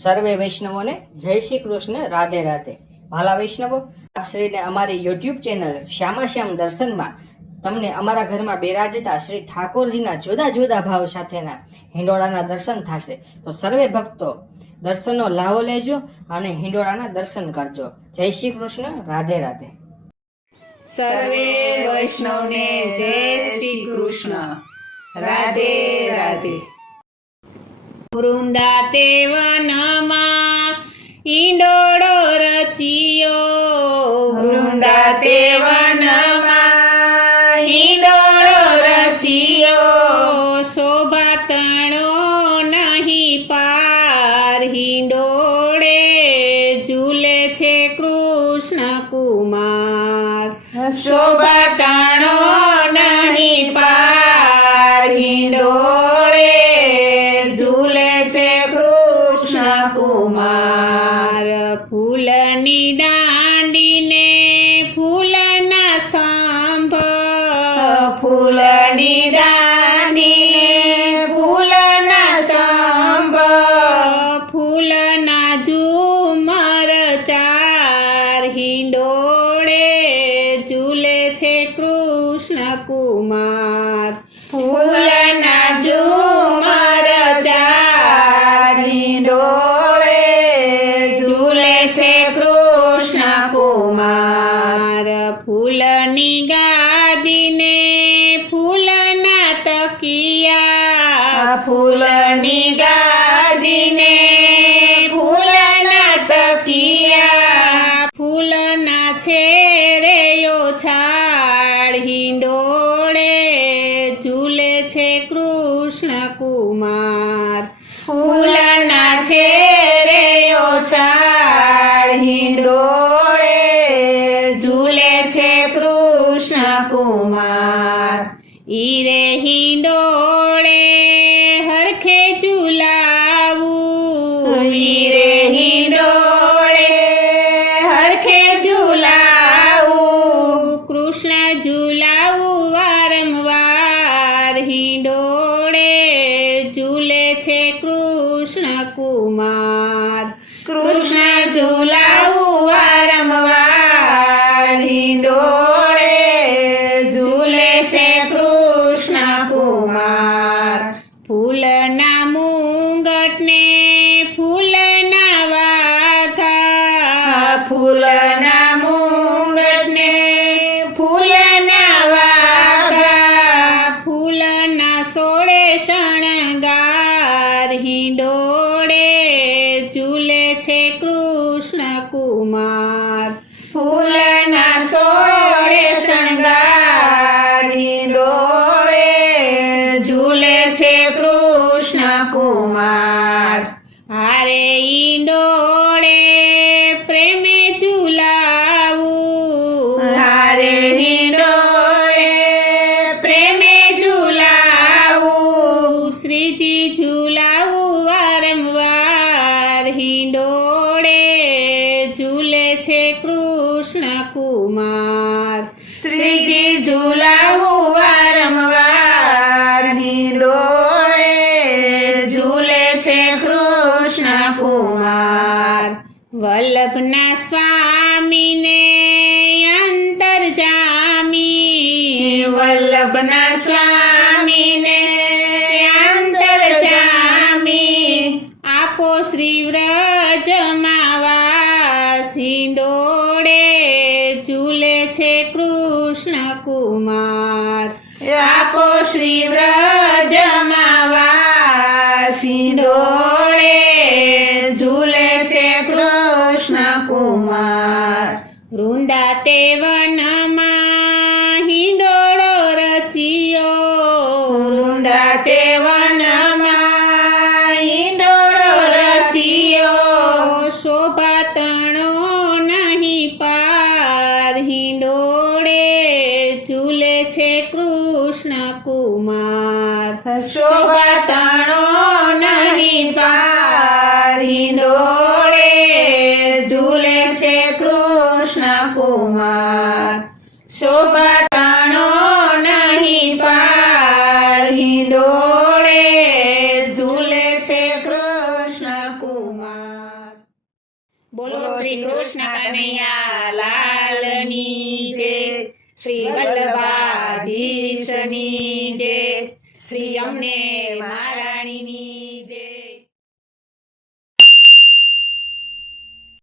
સર્વે વૈષ્ણવોને જય શ્રી કૃષ્ણ, રાધે રાધે. ભાલા વૈષ્ણવો, આપ શ્રીને અમારી યુટ્યુબ ચેનલ શ્યામાશ્યામ દર્શનમાં તમને અમારા ઘરમાં બિરાજતા શ્રી ઠાકોરજીના જુદા જુદા ભાવ સાથેના હિંડોળાના દર્શન થશે. તો સર્વે ભક્તો દર્શનનો લાવો લેજો અને હિંડોળાના દર્શન કરજો. જય શ્રી કૃષ્ણ, રાધે રાધે. સર્વે વૈષ્ણવને જય શ્રી કૃષ્ણ, રાધે રાધે. વૃંદાતે વનમાં ઈંડોળો રચિયો, વૃંદાતે વનમાં ઈંડોળો રચિયો, શોભા તણો નહીં પાર, હિંડોળે ઝૂલે છે કૃષ્ણ કુમાર. શોભા તણો નહીં પાર, હિંડોળે ઝૂલે છે કૃષ્ણ કુમાર. ફૂલની દાંડીને ફૂલના સ્તંભ, ફૂલની દાંડીને ફૂલના સ્તંભ, ફૂલના ઝુમર ચાર, હિંડોળે ઝૂલે છે કૃષ્ણ કુમાર. ફૂલના ઝુમર ચાર, હિંડોળે ઝૂલે છે કૃષ્ણ કુમાર. ફૂલની ગાદીને ફૂલના તકિયા, ફૂલની ગાદીને ફૂલના તકિયા, ફૂલના છેરેયો છાડ, હિંડોળે ઝૂલે છે કૃષ્ણ કુમાર. ફૂલના છેરેયો છાડ, હિંડોળે ઝૂલે છે કૃષ્ણ કુમાર. ઈરે હિંડોળે હરખે ઝૂલાવું, ઈરે હિંડોળે હરખે ઝૂલાવું, કૃષ્ણ ઝૂલાવું વારંવાર, હિંડોળે ઝૂલે છે કૃષ્ણ કુમાર. કૃષ્ણ ઝૂલાવું વારંવાર, હિંડોળે ઝૂલે છે કૃષ્ણ કુમાર. ફૂલના મુંગટને ફૂલના વાઘા, ફૂલના મુંગટને ફૂલના વાઘા, ફૂલના સોળે શણગાર, હિંડોળે ઝૂલે છે કૃષ્ણ કુમાર. ફૂલના સોળે શણગાર, હિંડોળે ઝૂલે છે કૃષ્ણ કુમાર. હારે ઈંડોળે પ્રેમે ઝૂલાવું, હારે હિંડોળે પ્રેમે ઝૂલાવું, શ્રીજી ઝૂલાવું વારંવાર, હિંડોળે ઝૂલે છે કૃષ્ણ કુમાર. શ્રીજી ઝૂલાવું વારંવાર, હિંડોળે ઝૂલે છે કૃષ્ણ કુમાર. વલ્લભના સ્વામીને અંતરજામી, વલ્લભના સ્વામીને અંતરજામી, આપો શ્રી વ્રજમાં વાસ, હિંડોળે ઝૂલે છે કૃષ્ણ કુમાર. આપો શ્રી વ્રજમાં વાસ, હિંડોળે ઝૂલે છે કૃષ્ણ કુમાર. વૃંદાતે વનમાં હિંડોળો રચિયો, વૃંદાતે વનમાં હિંડોળો રચિયો, શોભા તણો નહીં પાર, હિંડોળે ઝૂલે છે કૃષ્ણ કુમાર. શોભા તણો નહીં પાર, હિંડોળે ઝૂલે છે કૃષ્ણ કુમાર. શોભા તણો નહીં પાર, હિંડોળે ઝૂલે છે કૃષ્ણ કુમાર. બોલો શ્રી કૃષ્ણ કનૈયા લાલની જય, શ્રી વલ્લભાધીશની જય, શ્રી અમને મહારાણીની